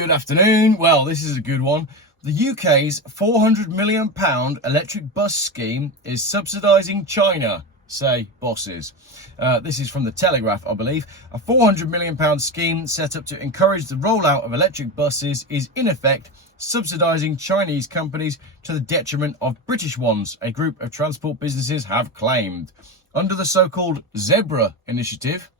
Good afternoon. Well, this is a good one. The UK's £400 million electric bus scheme is subsidising China, say bosses. This is from the Telegraph, I believe. A £400 million scheme set up to encourage the rollout of electric buses is in effect subsidising Chinese companies to the detriment of British ones, a group of transport businesses have claimed. Under the so-called Zebra Initiative,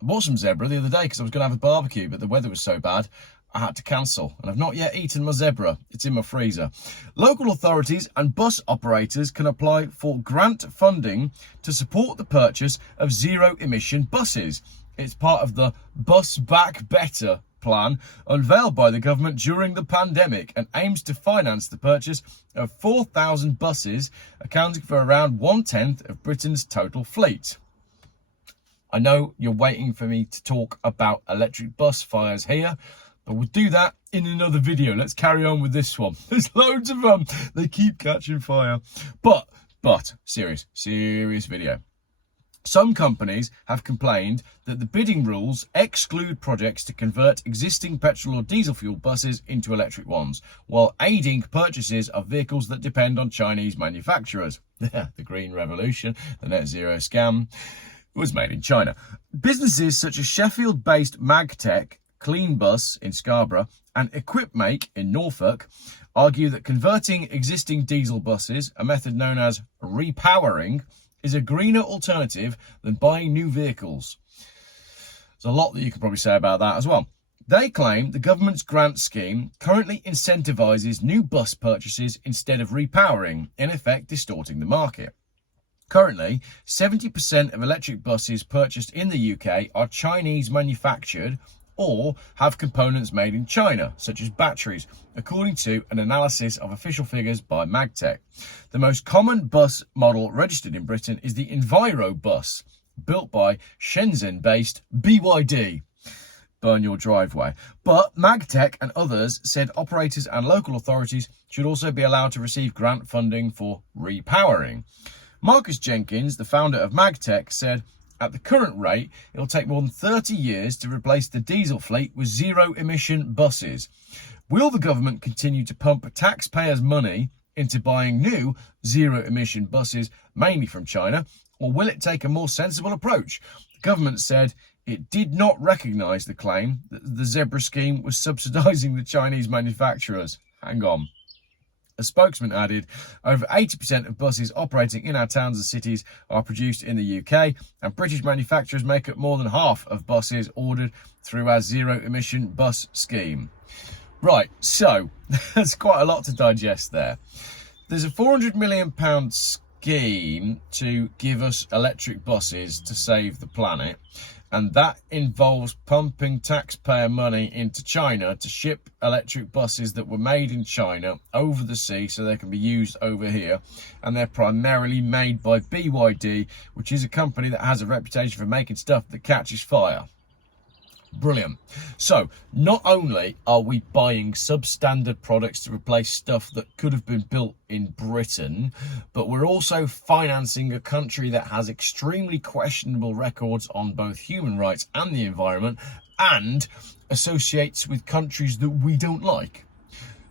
bought some zebra the other day because I was going to have a barbecue, but the weather was so bad I had to cancel, and I've not yet eaten my zebra. It's in my freezer. Local authorities and bus operators can apply for grant funding to support the purchase of zero-emission buses. It's part of the Bus Back Better plan unveiled by the government during the pandemic and aims to finance the purchase of 4,000 buses, accounting for around 1/10 of Britain's total fleet. I know you're waiting for me to talk about electric bus fires here, but we'll do that in another video. Let's carry on with this one. There's loads of them. They keep catching fire. But, serious video. Some companies have complained that the bidding rules exclude projects to convert existing petrol or diesel fuel buses into electric ones, while aiding purchases of vehicles that depend on Chinese manufacturers. The Green Revolution, the net zero scam, was made in China. Businesses such as Sheffield-based Magtech, Cleanbus in Scarborough, and Equipmake in Norfolk argue that converting existing diesel buses, a method known as repowering, is a greener alternative than buying new vehicles. There's a lot that you could probably say about that as well. They claim the government's grant scheme currently incentivises new bus purchases instead of repowering, in effect distorting the market. Currently, 70% of electric buses purchased in the UK are Chinese manufactured or have components made in China, such as batteries, according to an analysis of official figures by Magtech. The most common bus model registered in Britain is the Enviro bus, built by Shenzhen-based BYD. Burn your driveway. But Magtech and others said operators and local authorities should also be allowed to receive grant funding for repowering. Marcus Jenkins, the founder of Magtech, said, at the current rate, it'll take more than 30 years to replace the diesel fleet with zero-emission buses. Will the government continue to pump taxpayers' money into buying new zero-emission buses, mainly from China, or will it take a more sensible approach? The government said it did not recognise the claim that the Zebra scheme was subsidising the Chinese manufacturers. Hang on. A spokesman added, over 80% of buses operating in our towns and cities are produced in the UK, and British manufacturers make up more than half of buses ordered through our zero-emission bus scheme. Right, so there's quite a lot to digest there. There's a £400 million scheme to give us electric buses to save the planet, and that involves pumping taxpayer money into China to ship electric buses that were made in China over the sea so they can be used over here. And they're primarily made by BYD, which is a company that has a reputation for making stuff that catches fire. Brilliant. So not only are we buying substandard products to replace stuff that could have been built in Britain, but we're also financing a country that has extremely questionable records on both human rights and the environment, and associates with countries that we don't like.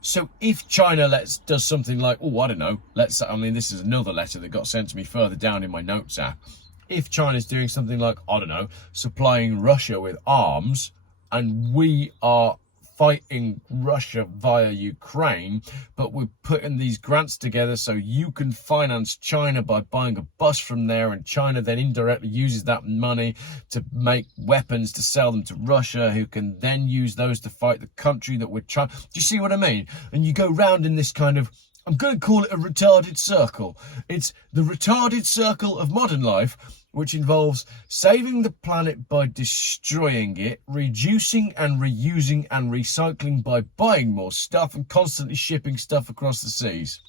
So if China does something like, this is another letter that got sent to me further down in my notes app. If China's doing something like, supplying Russia with arms, and we are fighting Russia via Ukraine, but we're putting these grants together so you can finance China by buying a bus from there, and China then indirectly uses that money to make weapons to sell them to Russia, who can then use those to fight the country that we're trying. Do you see what I mean? And you go round in this kind of, I'm going to call it a retarded circle. It's the retarded circle of modern life, which involves saving the planet by destroying it, reducing and reusing and recycling by buying more stuff and constantly shipping stuff across the seas.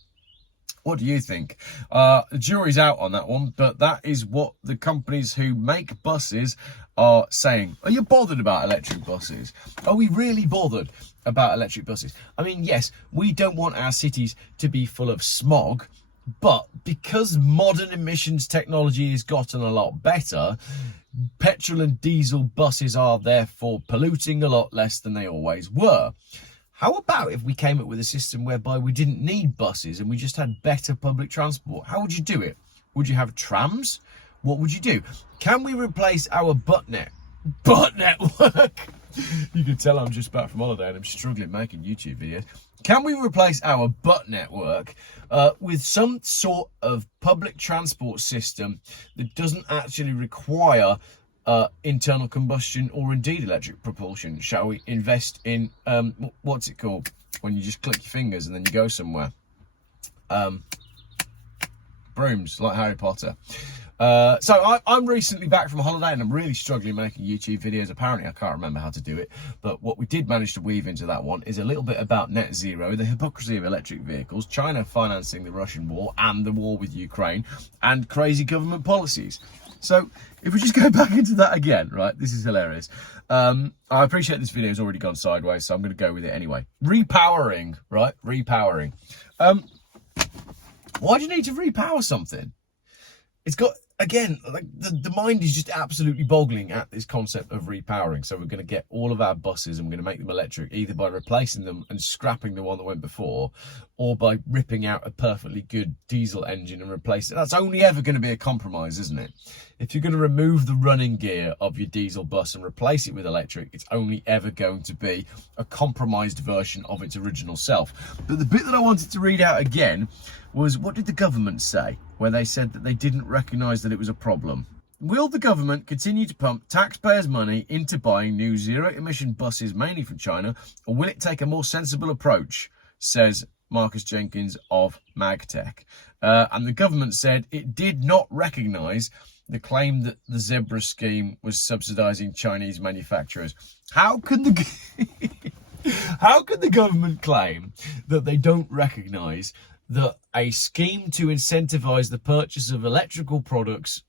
What do you think? The jury's out on that one, but that is what the companies who make buses are saying. Are you bothered about electric buses? Are we really bothered about electric buses? I mean, yes, we don't want our cities to be full of smog, But because modern emissions technology has gotten a lot better, petrol and diesel buses are therefore polluting a lot less than they always were. How about if we came up with a system whereby we didn't need buses and we just had better public transport? How would you do it? Would you have trams? What would you do? Can we replace our butt network? You can tell I'm just back from holiday and I'm struggling making YouTube videos. Can we replace our butt network with some sort of public transport system that doesn't actually require internal combustion or indeed electric propulsion? Shall we invest in, what's it called, when you just click your fingers and then you go somewhere? Brooms, like Harry Potter. So I'm recently back from holiday and I'm really struggling making YouTube videos. Apparently I can't remember how to do it, but what we did manage to weave into that one is a little bit about net zero, the hypocrisy of electric vehicles, China financing the Russian war and the war with Ukraine, and crazy government policies. So if we just go back into that again, right, this is hilarious. I appreciate this video has already gone sideways, so I'm going to go with it anyway. Repowering, right, repowering. Why do you need to repower something? It's got, again, like the mind is just absolutely boggling at this concept of repowering. So we're going to get all of our buses and we're going to make them electric, either by replacing them and scrapping the one that went before, or by ripping out a perfectly good diesel engine and replace it. That's only ever going to be a compromise, isn't it? If you're going to remove the running gear of your diesel bus and replace it with electric, it's only ever going to be a compromised version of its original self. But the bit that I wanted to read out again was, what did the government say? Where they said that they didn't recognise that it was a problem. Will the government continue to pump taxpayers' money into buying new zero-emission buses, mainly from China, or will it take a more sensible approach, says Marcus Jenkins of MagTech. And the government said it did not recognise the claim that the Zebra scheme was subsidising Chinese manufacturers. How could the government claim that they don't recognise that a scheme to incentivise the purchase of electrical products,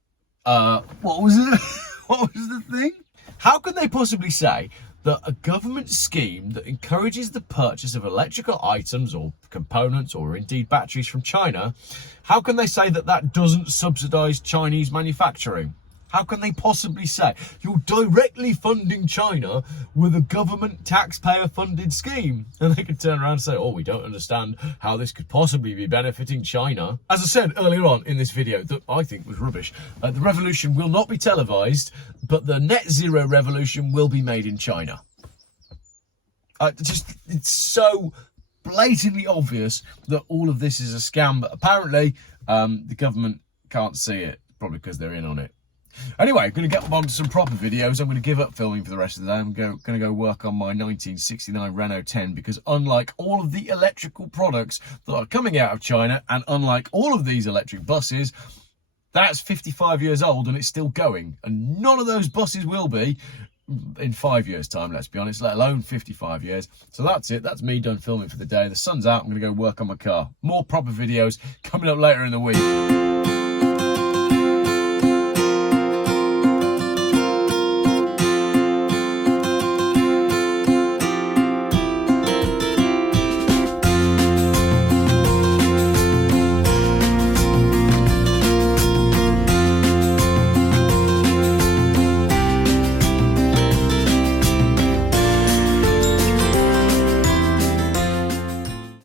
what was it? What was the thing? How could they possibly say that a government scheme that encourages the purchase of electrical items or components or indeed batteries from China, how can they say that that doesn't subsidise Chinese manufacturing? How can they possibly say you're directly funding China with a government taxpayer-funded scheme? And they can turn around and say, oh, we don't understand how this could possibly be benefiting China. As I said earlier on in this video that I think was rubbish, the revolution will not be televised, but the net zero revolution will be made in China. It's so blatantly obvious that all of this is a scam, but apparently the government can't see it, probably because they're in on it. Anyway, I'm going to get on to some proper videos. I'm going to give up filming for the rest of the day. I'm going to go work on my 1969 Renault 10 because unlike all of the electrical products that are coming out of China and unlike all of these electric buses, that's 55 years old and it's still going. And none of those buses will be in 5 years' time, let's be honest, let alone 55 years. So that's it. That's me done filming for the day. The sun's out. I'm going to go work on my car. More proper videos coming up later in the week.